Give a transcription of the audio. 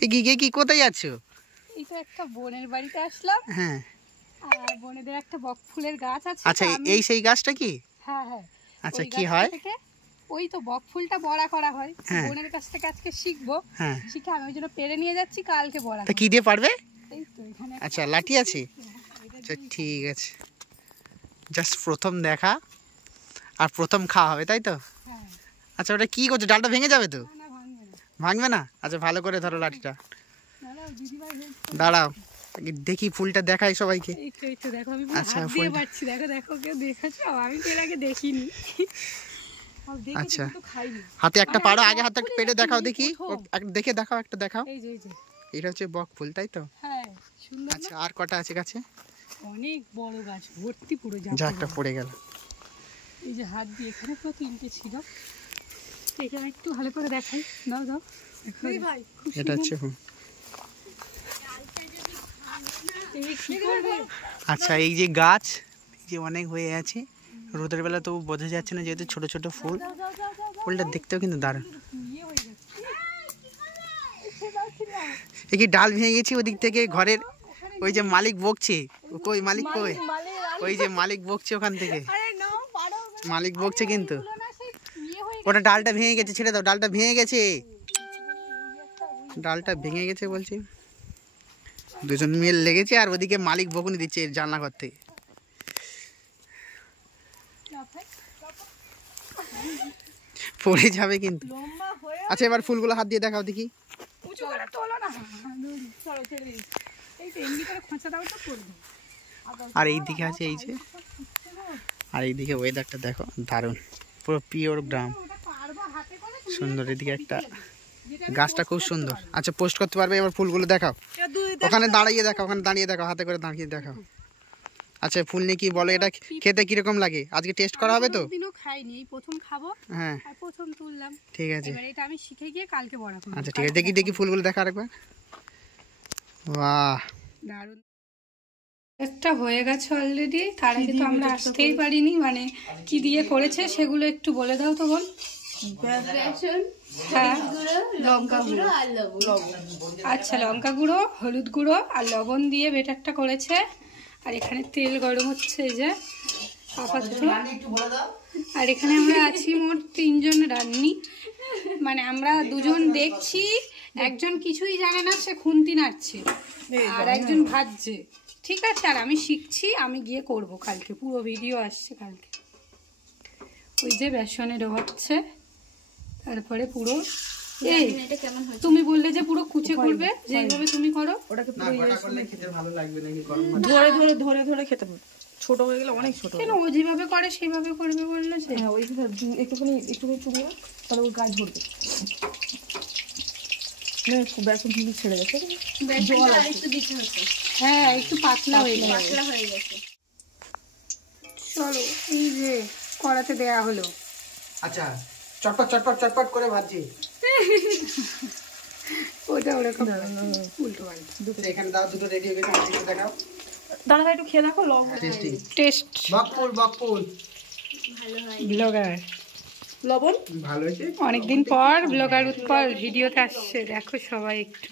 কি কোথায় যাচ্ছ? এই তো একটা বোনের বাড়িতে আসলাম। হ্যাঁ, আর বোনেদের একটা বক ফুলের গাছ আছে। আচ্ছা, এই সেই গাছটা কি? হ্যাঁ হ্যাঁ। আচ্ছা, কি হয়? ওই তো বক ফুলটা বড়া করা হয়। হ্যাঁ। বোনের কাছ থেকে আজকে শিখবো। হ্যাঁ, শিখে আমি ওই জন্য পেরে নিয়ে যাচ্ছি, কালকে বড়া। তা কি দিয়ে পারবে? এই তো এখানে। আচ্ছা, লাঠি আছে। আচ্ছা, ঠিক আছে। জাস্ট প্রথম দেখা আর প্রথম খাওয়া হবে, তাই তো? হ্যাঁ। আচ্ছা, ওটা কি করছো? ডালটা ভেঙে যাবে তো? না, ভাঙবে না। ভাঙবে না? আচ্ছা, ভালো করে ধরো লাঠিটা। দাঁড়াও, দিদিভাই দাঁড়াও, দেখি ফুলটা দেখাই সবাইকে। এই তো দেখো, আমি আচ্ছা, হাত দিয়ে পাচ্ছি। দেখো কেউ দেখেছো? আমি তো এর আগে দেখিনি। আচ্ছা, হাতে একটা পাড়ো, আগে হাতে একটা পেড়ে দেখাও দেখি। দেখে দেখাও, একটা দেখাও। এই যে এটা হচ্ছে বক ফুল, তাই তো? হ্যাঁ, সুন্দর। আচ্ছা, আর কটা আছে গাছে? অনেক বড় গাছ, ভর্তি পুরো। যা, একটা পড়ে গেল। এই যে হাত দিয়ে এখানে পুরো 3টে ছিল। এখানে একটু ভালো করে দেখাই। দাও ভাই। এটা হচ্ছে আচ্ছা, এই যে গাছ যে অনেক হয়ে আছে, রোদের বেলা তো বোঝা যাচ্ছে না যেহেতু ছোট ছোট ফুল। ফুলটা দেখতেও কিন্তু দারুণ। এই কি ডাল ভেঙে গেছে ওদিক থেকে ঘরের। ওই যে মালিক বকছে। কই মালিক? কই? ওই যে মালিক বকছে ওখান থেকে। মালিক বকছে কিন্তু। ওটা ডালটা ভেঙে গেছে, ছেড়ে দাও। ডালটা ভেঙে গেছে, ডালটা ভেঙে গেছে বলছি। দুজন মিল লেগেছে আর ওদিকে মালিক বকুনি দিচ্ছে জানলা ঘর থেকে। পড়ে যাবে কিন্তু। আচ্ছা, এবার ফুলগুলো হাত দিয়ে দেখাও দেখি। আর এই দিকে আছে এই যে, আর এইদিকে ওয়েদারটা দেখো, দারুণ, পুরো পিওর গ্রাম, সুন্দর। এদিকে একটা গাছটা খুব সুন্দর। আচ্ছা, পোস্ট করতে পারবে? এবার ফুলগুলো দেখাও, ওখানে দাঁড়িয়ে দেখাও, ওখানে দাঁড়িয়ে দেখাও, হাতে করে দাঁড়িয়ে দেখাও। আচ্ছা, ফুল নিয়ে কি বলো? এটা খেতে কিরকম লাগে? আজকে টেস্ট করা হবে তো? দিনও খাইনি, এই প্রথম খাবো। হ্যাঁ, আর প্রথম তুললাম। ঠিক আছে। এবার এটা আমি শিখে গিয়ে কালকে বড়া করব। আচ্ছা, ঠিক আছে। দেখি ফুলগুলো দেখা আরেকবার। বাহ, দারুণ। একটা হয়ে গেছে অলরেডি। তার আগে তো আমরা আসতেই পারিনি। মানে কি দিয়ে করেছে সেগুলো একটু বলে দাও তো বোন। হ্যাঁ, লঙ্কা গুঁড়ো আর লবণ। আচ্ছা, লঙ্কা গুঁড়ো, হলুদ গুঁড়ো আর লবণ দিয়ে বেটারটা করেছে। আর এখানে তেল গরম হচ্ছে, এই যে আপাতত। আর এখানে আমরা আছি মোট 3 জন রান্নি। মানে আমরা 2 জন দেখছি, একজন কিছুই জানে না, সে খুন্তি নাড়ছে, আর একজন ভাজছে। ঠিক আছে, আর আমি শিখছি, আমি গিয়ে করব কালকে। পুরো ভিডিও আসছে কালকে। ওই যে বেসনে ডোবাচ্ছে, তারপরে পুরো এই তুমি বললে যে পুরো কুচে করবে, যেভাবে তুমি করো। ওটাকে পুরো খেতে ভালো লাগবে নাকি? ধরে ধরে ধরে ধরে খেতে হবে। ছোট হয়ে গেলে অনেক ছোট। কেন? ও যেভাবে করে সেভাবে করবে বললে সে। হ্যাঁ, ওইভাবে একটুখানি চুড়িয়ে তাহলে ওর গায়ে ধরবে। বেসন কিন্তু ছেড়ে গেছে, জল একটু দিতে হচ্ছে। হ্যাঁ, একটু পাতলা হয়ে গেছে। চলো, এই যে কড়াতে দেয়া হলো। আচ্ছা, চটপট চটপট চটপট করে ভাজছি। ওটা ওরকম উল্টো পাল্টা। এখানে দাও, দুটো রেডি হয়ে গেছে। আমাকে দেখাও। দাদা ভাই একটু খেয়ে দেখো। টেস্ট। বকফুল ভালো হয়। ব্লগার লবণ ভালো হয়েছে। অনেকদিন পর ব্লগার উৎপল ভিডিওতে আসছে, দেখো সবাই একটু।